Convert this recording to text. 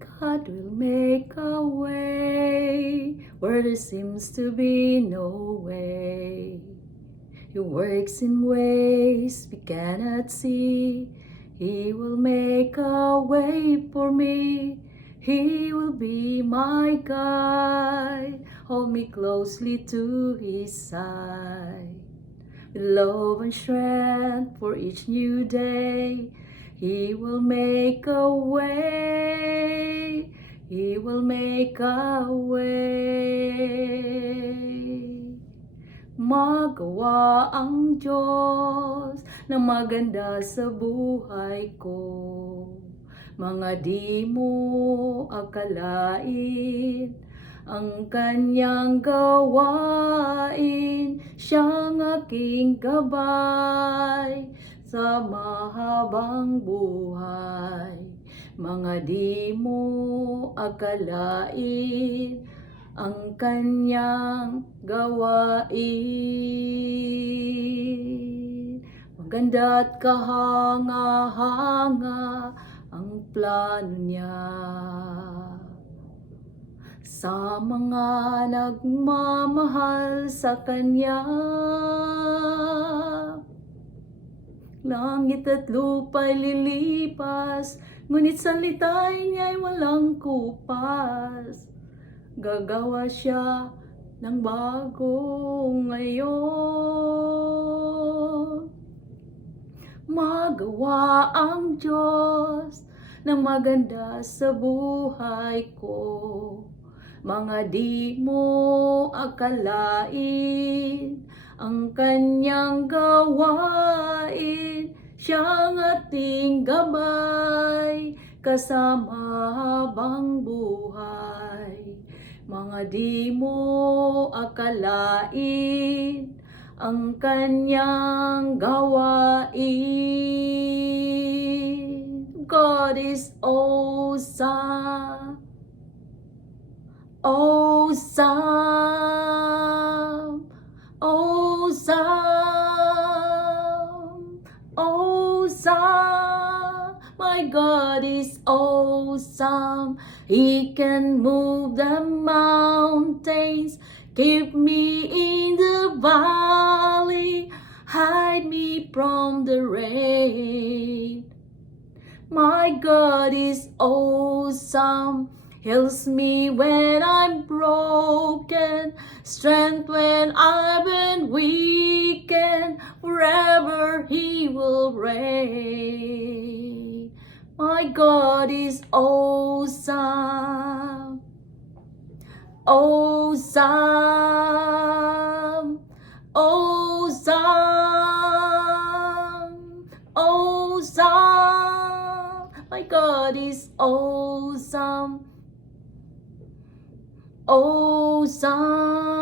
God will make a way where there seems to be no way. He works in ways we cannot see. He will make a way for me. He will be my guide. Hold me closely to His side. With love and strength for each new day, He will make a way. He will make a way. Magawa ang Diyos na maganda sa buhay ko. Mga di mo akalain ang Kanyang gawain. Siyang aking gabay sa mahabang buhay. Mga di mo akalain ang Kanyang gawain. Maganda at kahanga-hanga ang plano niya sa mga nagmamahal sa Kanya. Langit at lupa'y lilipas, ngunit salita'y niya'y walang kupas. Gagawa siya ng bago ngayon. Magawa ang Diyos ng maganda sa buhay ko. Mga di mo akalain ang Kanyang gawain. Siyang ating gabay kasama habang buhay. Mga di mo akalain ang Kanyang gawain. God is awesome, awesome, awesome, awesome. My God is awesome. He can move the mountains, keep me in the valley, hide me from the rain. My God is awesome. Heals me when I'm broken, strength when I've been weakened, forever He will reign. My God is awesome, awesome, awesome, awesome. My God is awesome, awesome.